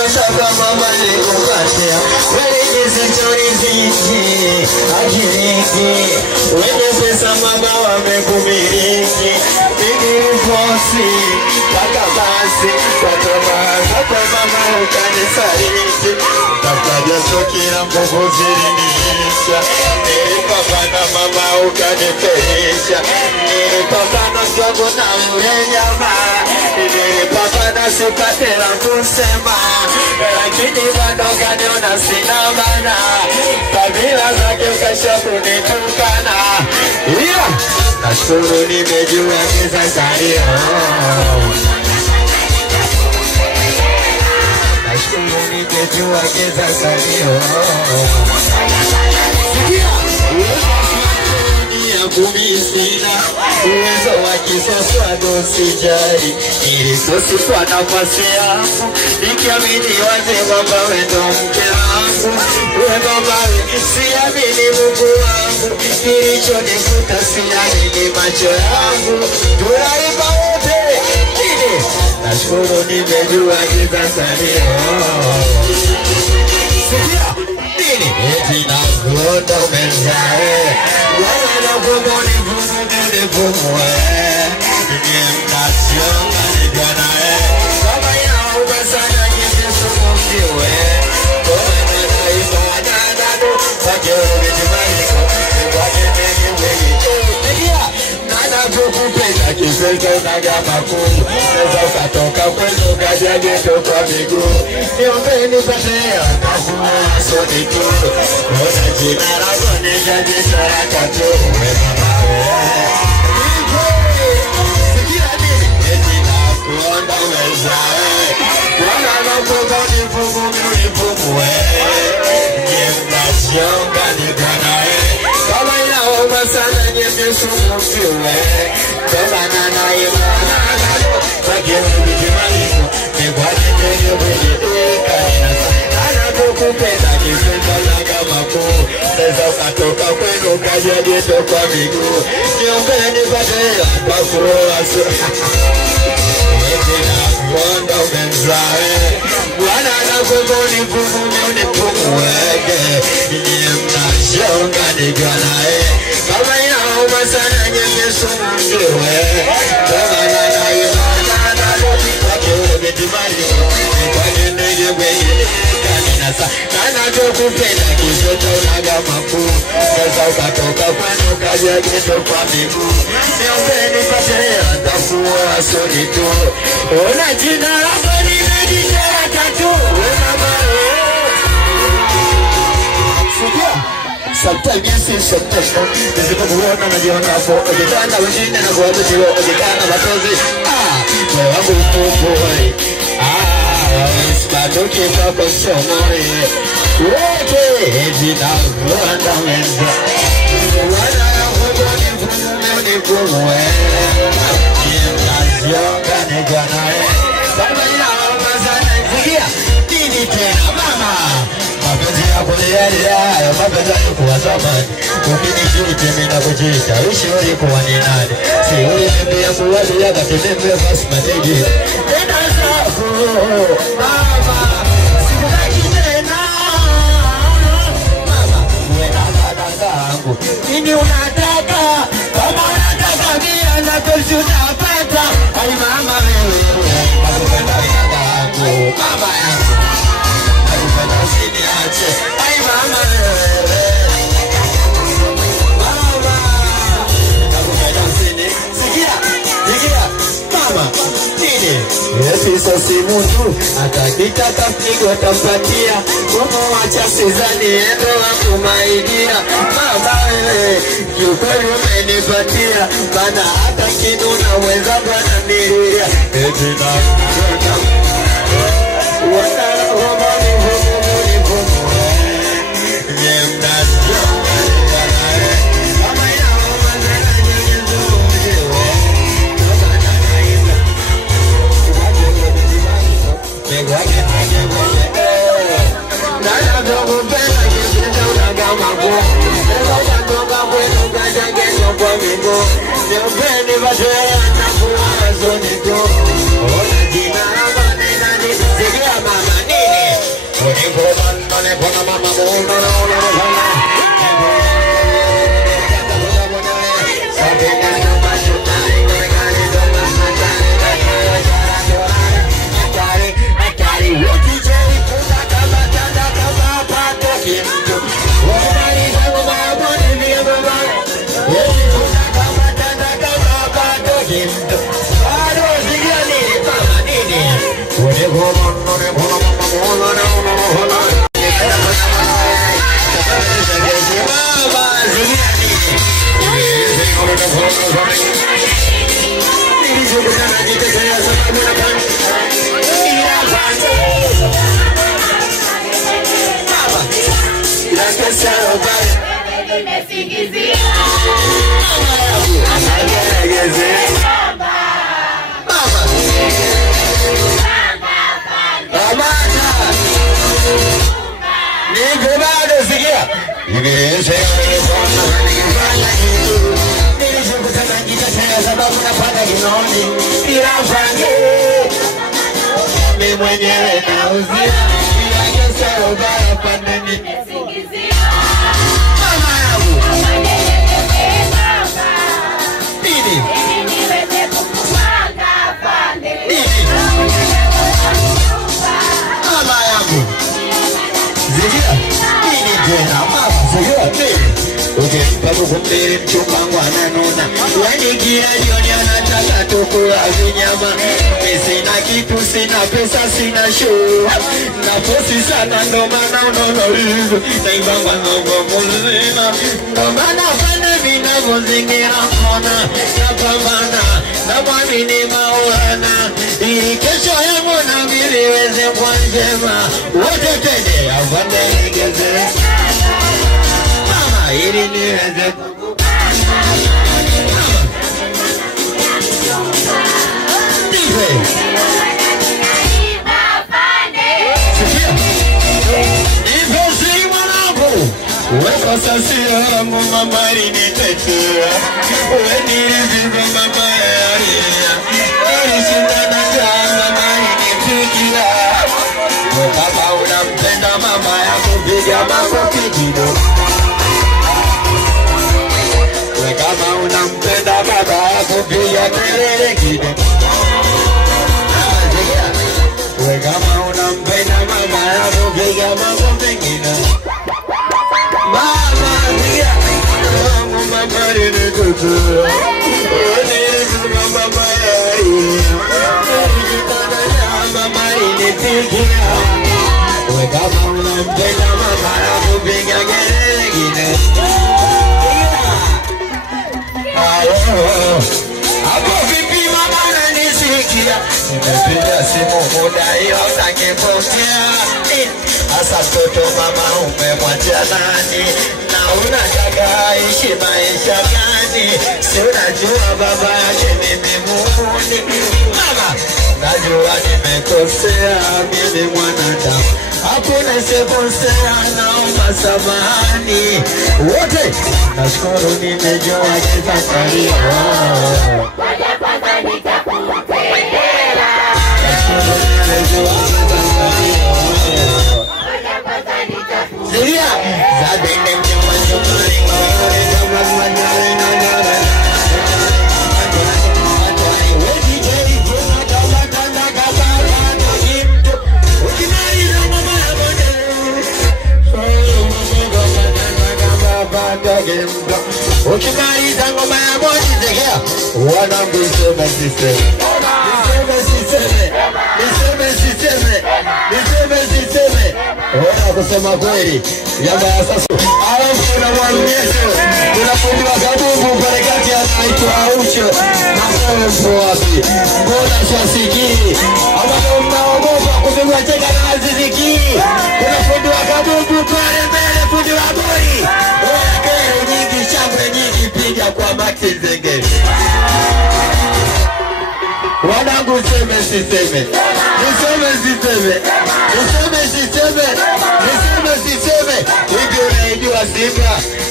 nilichotaka mama nikupatia. Wewe kisichoridhiki akiliki, wenye pesa mama wamekumiliki. Niliposi mpaka basi kwa toba kwa mama ukanisaliti. Utakuja sokira nguvu ziliniisha. Nilipambana mama ukanifelisha. Nilipambana kidogo na yule jamaa. Nilipambana sipate la kusema, lakini bado kaniona sina maana. Kabila zake ukasha kunitukana. Nashukuru nimejua giza salio. Nashukuru nimejua giza salio. Kumisina uwezo wa kisasa dosijari nilisosifwa nafasi yangu nikiamini waze kwamba wendo mke wangu wendo mawe siamini Mungu wangu kilichonifuta siamini macho yangu tunaiba wote nini. Nashukuru nimejua giza salio. Nini eti na kuota umezae wana kumoni vumuni vumwe Nye mnasionga niganae kama yao besana nye sumumdiwe Kome nana ibada nado Wajewe vijimaniko Nipate mengi wengi Nikia nana kukupenda Kifeke unagama kuu Neza ukatoka kwenu Kaja geto kwa miguu Niombe nipate ya Nakuwa soni tu Kona jina rago Nija jisara katu Wema mawe Sikia nini Eti nakuonda uwezae Wana nakuonda unifumu Unifumu Nye mnasionga niganae Kama inaoma sana nye misumu mfiwe Kama nana imana Wakimu vijimaniko Nigwani tenye wenye Kanina Nana kukupenda Kifika naga makuu Seza ukatoka kwenu Kaja dieto kwa miguu Niombeni patea Kwa kuroa sura Eti na kuonda umenzae Wana na kumoni fumu Unifumuweke Nye mnasionga niganae Kama inauma sana nye misumu mdiwe Kama nana imana Wakimu vijimaniko Nigwani tenye wenye Nana kukupenda Kishoto unaga makuu Sasa ukatoka kwenu Kaja geto kwa miguu Niombeni patea Tafuwa soni tu Ona jina lako nimejishara tatu Wema mawe Sikia Sometimes you see sometimes Nisipo kuona na jiona hapo Ojekana wengine na kuwato jiwa Ojekana matozi Mwe wangu upupu Batoke pako somore Wote Ejina Rwanda wenza Wana ya kuboni Vumuni kumwe Yemnazionga neganae Sama ina wamazana Zigia Nini tena mama Mapenzi ya kuliyari ya Mapenzi ya kuwa zamani Ukini jitimi na kujita Ushi kuwa ni nani Si uli mimbi ya kuwali ya Kati mimbi ya fasmanegi Tena zafu Mama Sikutaki tena Mama Uwena kadangangu Nini unataka Kama unataka Mia na kosi utapata Ay mama wewe Nakupenda kadangangu Mama yangu Nakupenda usiniache Ay mama wewe Mama Nakupenda usiniache Sikia Sikia Mama Nini Yesu si mtu atakitaka pigo tampatia Mumu wacha sizani endo wangu maidia Mama wewe kiukweli umenipatia Mana hata kinuna weza bwana nilia Eti na Wana romani vumu Nyemnazio Kama ina umazana nyenyezo Nana kukupenda kisita unagama kuhu Nena ukatoka kwenu kaja kesho kwa miguu Niopeni patea nakuwa zoni tu Ona jina hapa nena nisikia mama nini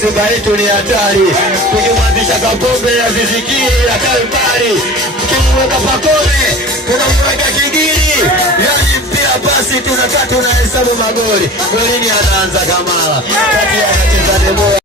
Simba yetu ni hatari. Tukimwanzisha Kapombe ya Ziziki ya Kalpari, tukimweka Pakome tunamweka Kigiri, yani mpira pasi tunakaa tunahesabu magoli. Golini anaanza Kamala. Kati anacheza Debo.